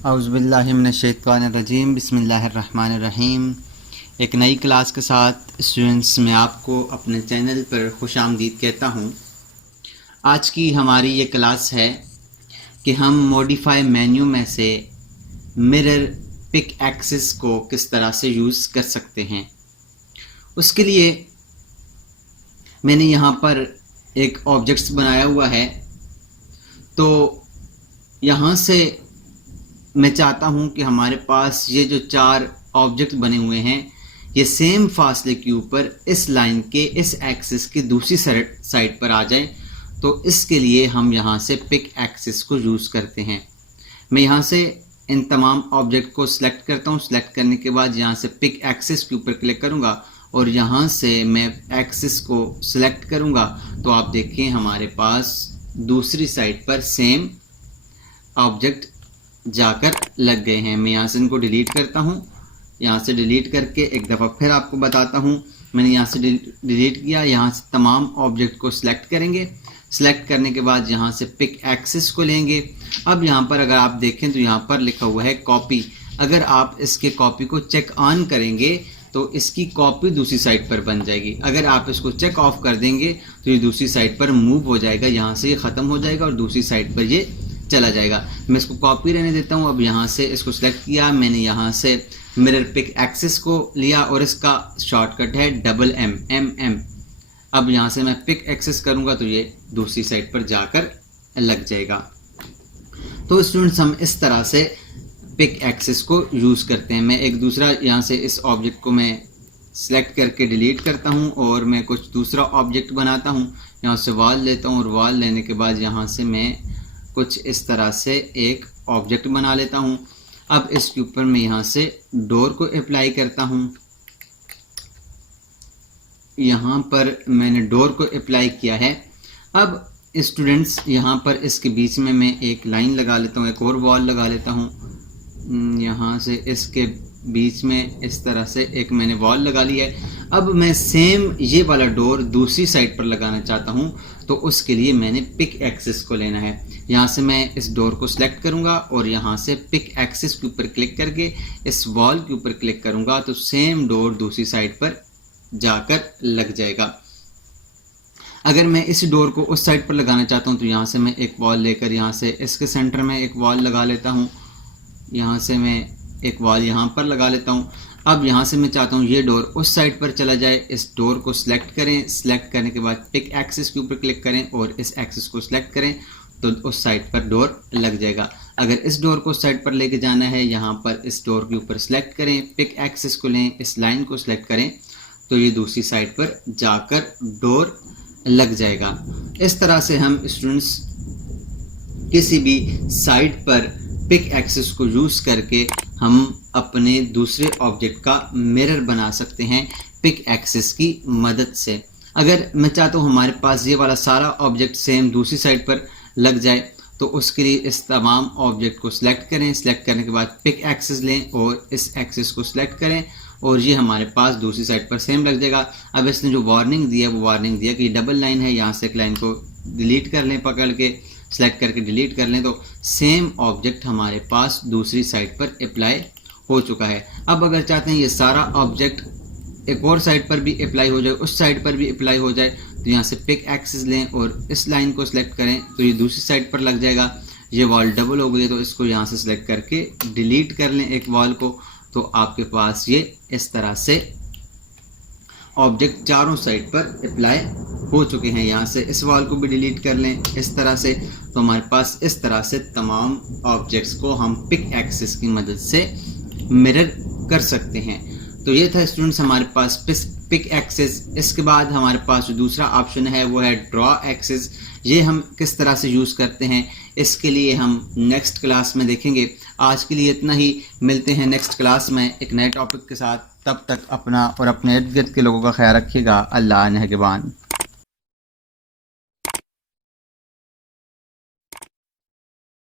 औज़ुबिल्लाहि मिनश्शैतानिर्रजीम बिस्मिल्लाहिर्रहमानिर्रहीम। एक नई क्लास के साथ स्टूडेंट्स, मैं आपको अपने चैनल पर खुशामदीद कहता हूँ। आज की हमारी ये क्लास है कि हम मॉडिफाई मेन्यू में से मिरर पिक एक्सिस को किस तरह से यूज़ कर सकते हैं। उसके लिए मैंने यहाँ पर एक ऑब्जेक्ट्स बनाया हुआ है। तो यहाँ से मैं चाहता हूँ कि हमारे पास ये जो 4 ऑब्जेक्ट बने हुए हैं ये सेम फासले के ऊपर इस लाइन के इस एक्सिस की दूसरी साइड पर आ जाएं। तो इसके लिए हम यहाँ से पिक एक्सिस को यूज़ करते हैं। मैं यहाँ से इन तमाम ऑब्जेक्ट को सिलेक्ट करता हूँ। सिलेक्ट करने के बाद यहाँ से पिक एक्सिस के ऊपर क्लिक करूँगा और यहाँ से मैं एक्सिस को सिलेक्ट करूँगा। तो आप देखें हमारे पास दूसरी साइड पर सेम ऑब्जेक्ट जाकर लग गए हैं। मैं यहाँ से इनको डिलीट करता हूँ। यहाँ से डिलीट करके एक दफ़ा फिर आपको बताता हूँ। मैंने यहाँ से डिलीट किया। यहाँ से तमाम ऑब्जेक्ट को सिलेक्ट करेंगे। सिलेक्ट करने के बाद यहाँ से पिक एक्सिस को लेंगे। अब यहाँ पर अगर आप देखें तो यहाँ पर लिखा हुआ है कॉपी। अगर आप इसके कॉपी को चेक ऑन करेंगे तो इसकी कॉपी दूसरी साइड पर बन जाएगी। अगर आप इसको चेक ऑफ कर देंगे तो ये दूसरी साइड पर मूव हो जाएगा। यहाँ से ये ख़त्म हो जाएगा और दूसरी साइड पर ये चला जाएगा। मैं इसको कॉपी रहने देता हूँ। अब यहाँ से इसको सिलेक्ट किया। मैंने यहाँ से मिरर पिक एक्सिस को लिया और इसका शॉर्टकट है MM। अब यहाँ से मैं पिक एक्सिस करूँगा तो ये दूसरी साइड पर जाकर लग जाएगा। तो स्टूडेंट्स, हम इस तरह से पिक एक्सिस को यूज़ करते हैं। मैं एक दूसरा यहाँ से इस ऑब्जेक्ट को मैं सिलेक्ट करके डिलीट करता हूँ और मैं कुछ दूसरा ऑब्जेक्ट बनाता हूँ। यहाँ से वॉल लेता हूँ और वॉल लेने के बाद यहाँ से मैं कुछ इस तरह से एक ऑब्जेक्ट बना लेता हूँ। अब इसके ऊपर मैं यहाँ से डोर को अप्लाई करता हूँ। यहाँ पर मैंने डोर को अप्लाई किया है। अब स्टूडेंट्स, यहाँ पर इसके बीच में मैं एक लाइन लगा लेता हूँ, एक और वॉल लगा लेता हूँ। यहाँ से इसके बीच में इस तरह से एक मैंने वॉल लगा ली है। अब मैं सेम ये वाला डोर दूसरी साइड पर लगाना चाहता हूँ। तो उसके लिए मैंने पिक एक्सिस को लेना है। यहाँ से मैं इस डोर को सिलेक्ट करूँगा और यहाँ से पिक एक्सिस के ऊपर क्लिक करके इस वॉल के ऊपर क्लिक करूँगा तो सेम डोर दूसरी साइड पर जाकर लग जाएगा। अगर मैं इस डोर को उस साइड पर लगाना चाहता हूँ तो यहाँ से मैं एक वॉल लेकर यहाँ से इसके सेंटर में एक वॉल लगा लेता हूँ। यहाँ से मैं एक वॉल यहाँ पर लगा लेता हूँ। अब यहाँ से मैं चाहता हूँ ये डोर उस साइड पर चला जाए। इस डोर को सिलेक्ट करें। सिलेक्ट करने के बाद पिक एक्सिस के ऊपर क्लिक करें और इस एक्सिस को सिलेक्ट करें तो उस साइड पर डोर लग जाएगा। अगर इस डोर को उस साइड पर लेके जाना है, यहाँ पर इस डोर के ऊपर सिलेक्ट करें, पिक एक्सिस को लें, इस लाइन को सिलेक्ट करें तो ये दूसरी साइड पर जाकर डोर लग जाएगा। इस तरह से हम स्टूडेंट्स किसी भी साइड पर पिक एक्सिस को यूज़ करके हम अपने दूसरे ऑब्जेक्ट का मिरर बना सकते हैं पिक एक्सिस की मदद से। अगर मैं चाहता हूँ हमारे पास ये वाला सारा ऑब्जेक्ट सेम दूसरी साइड पर लग जाए तो उसके लिए इस तमाम ऑब्जेक्ट को सिलेक्ट करें। सिलेक्ट करने के बाद पिक एक्सिस लें और इस एक्सिस को सिलेक्ट करें और ये हमारे पास दूसरी साइड पर सेम लग जाएगा। अब इसने जो वार्निंग दिया वो वार्निंग दिया कि डबल लाइन है। यहाँ से एक लाइन को डिलीट कर लें, पकड़ के सिलेक्ट करके डिलीट कर लें तो सेम ऑब्जेक्ट हमारे पास दूसरी साइड पर अप्लाई हो चुका है। अब अगर चाहते हैं ये सारा ऑब्जेक्ट एक और साइड पर भी अप्लाई हो जाए, उस साइड पर भी अप्लाई हो जाए तो यहाँ से पिक एक्सिस लें और इस लाइन को सिलेक्ट करें तो ये दूसरी साइड पर लग जाएगा। ये वॉल डबल हो गई तो इसको यहाँ से सिलेक्ट करके डिलीट कर लें एक वॉल को तो आपके पास ये इस तरह से ऑब्जेक्ट चारों साइड पर अप्लाई हो चुके हैं। यहाँ से इस वॉल को भी डिलीट कर लें इस तरह से तो हमारे पास इस तरह से तमाम ऑब्जेक्ट्स को हम पिक एक्सिस की मदद से मिरर कर सकते हैं। तो ये था स्टूडेंट्स हमारे पास पिक एक्सिस। इसके बाद हमारे पास जो दूसरा ऑप्शन है वो है ड्रॉ एक्सिस। ये हम किस तरह से यूज़ करते हैं इसके लिए हम नेक्स्ट क्लास में देखेंगे। आज के लिए इतना ही। मिलते हैं नेक्स्ट क्लास में एक नए टॉपिक के साथ। तब तक अपना और अपने इर्द गिर्द के लोगों का ख्याल रखिएगा। अल्लाह निगहबान।